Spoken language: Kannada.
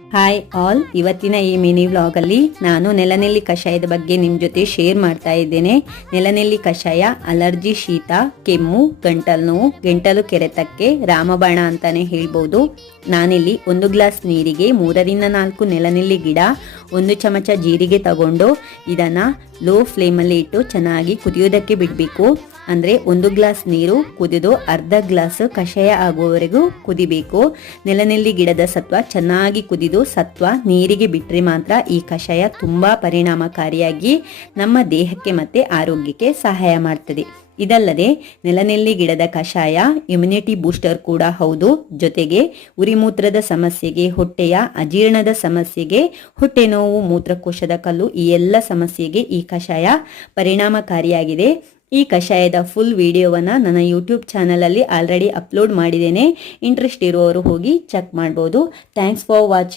ಹಾಯ್ ಆಲ್, ಇವತ್ತಿನ ಈ ಮಿನಿ ವ್ಲಾಗಲ್ಲಿ ನಾನು ನೆಲನೆಲ್ಲಿ ಕಷಾಯದ ಬಗ್ಗೆ ನಿಮ್ಮ ಜೊತೆ ಶೇರ್ ಮಾಡ್ತಾ ಇದ್ದೇನೆ. ನೆಲನೆಲ್ಲಿ ಕಷಾಯ ಅಲರ್ಜಿ, ಶೀತ, ಕೆಮ್ಮು, ಗಂಟಲು ನೋವು, ಗಂಟಲು ಕೆರೆತಕ್ಕೆ ರಾಮಬಾಣ ಅಂತಾನೆ ಹೇಳ್ಬೋದು. ನಾನಿಲ್ಲಿ 1 ಗ್ಲಾಸ್ ನೀರಿಗೆ 3ರಿಂದ 4 ನೆಲನೆಲ್ಲಿ ಗಿಡ, 1 ಚಮಚ ಜೀರಿಗೆ ತಗೊಂಡು ಇದನ್ನ ಲೋ ಫ್ಲೇಮಲ್ಲಿ ಇಟ್ಟು ಚೆನ್ನಾಗಿ ಕುದಿಯೋದಕ್ಕೆ ಬಿಡಬೇಕು. ಅಂದರೆ 1 ಗ್ಲಾಸ್ ನೀರು ಕುದಿದು ಅರ್ಧ ಗ್ಲಾಸ್ ಕಷಾಯ ಆಗುವವರೆಗೂ ಕುದಿಬೇಕು. ನೆಲನೆಲ್ಲಿ ಗಿಡದ ಸತ್ವ ಚೆನ್ನಾಗಿ ಕುದಿದು ಸತ್ವ ನೀರಿಗೆ ಬಿಟ್ಟರೆ ಮಾತ್ರ ಈ ಕಷಾಯ ತುಂಬ ಪರಿಣಾಮಕಾರಿಯಾಗಿ ನಮ್ಮ ದೇಹಕ್ಕೆ ಮತ್ತು ಆರೋಗ್ಯಕ್ಕೆ ಸಹಾಯ ಮಾಡ್ತದೆ. ಇದಲ್ಲದೆ ನೆಲನೆಲ್ಲಿ ಗಿಡದ ಕಷಾಯ ಇಮ್ಯುನಿಟಿ ಬೂಸ್ಟರ್ ಕೂಡ ಹೌದು. ಜೊತೆಗೆ ಉರಿಮೂತ್ರದ ಸಮಸ್ಯೆಗೆ, ಹೊಟ್ಟೆಯ ಅಜೀರ್ಣದ ಸಮಸ್ಯೆಗೆ, ಹೊಟ್ಟೆ ನೋವು, ಮೂತ್ರಕೋಶದ ಕಲ್ಲು, ಈ ಎಲ್ಲ ಸಮಸ್ಯೆಗೆ ಈ ಕಷಾಯ ಪರಿಣಾಮಕಾರಿಯಾಗಿದೆ. ಈ ಕಷಾಯದ ಫುಲ್ ವಿಡಿಯೋವನ್ನು ನನ್ನ ಯೂಟ್ಯೂಬ್ ಚಾನಲಲ್ಲಿ ಆಲ್ರೆಡಿ ಅಪ್ಲೋಡ್ ಮಾಡಿದ್ದೇನೆ. ಇಂಟ್ರೆಸ್ಟ್ ಇರುವವರು ಹೋಗಿ ಚೆಕ್ ಮಾಡ್ಬೋದು. Thanks for watching.